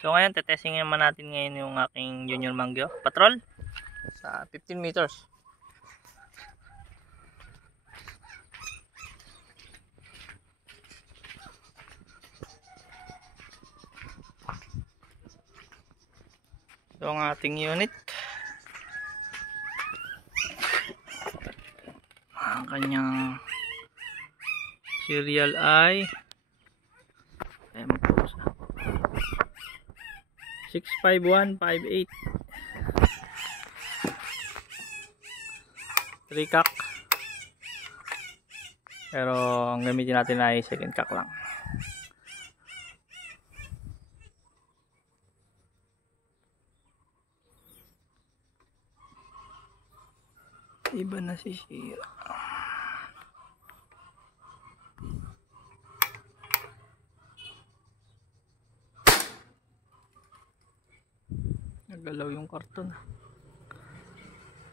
So ngayon, tetesting naman natin ngayon yung aking Junior Mangyo Patrol sa 15 meters. So ang ating unit, ang kanyang serial ay 65158 3 cock, pero ang gamitin natin ay second cock lang. Iba na si Shira. Nagalaw yung karton.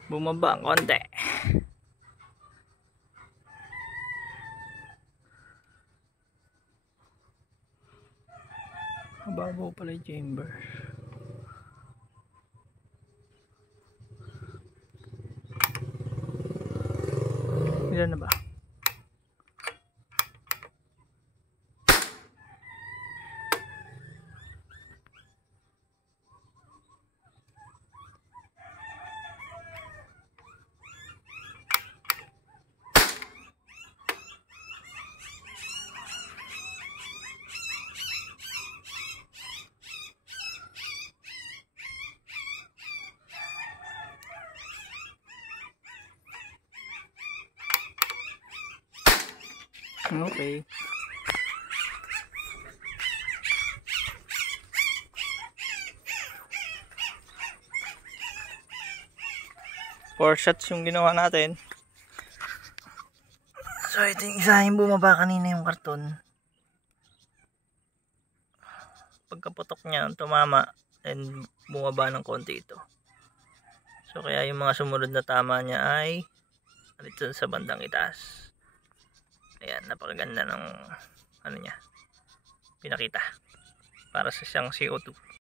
Bumaba ang konti. Mababaw pala yung chamber. Ilan na ba? Okay. Four shots yung ginawa natin. So ito yung isa yung bumaba kanina yung karton. Pagkaputok niya tumama and bumaba ng konti ito. So kaya yung mga sumunod na tama niya ay dito sa bandang itaas. Ayan, napakaganda ng ano niya pinakita para sa siyang CO2.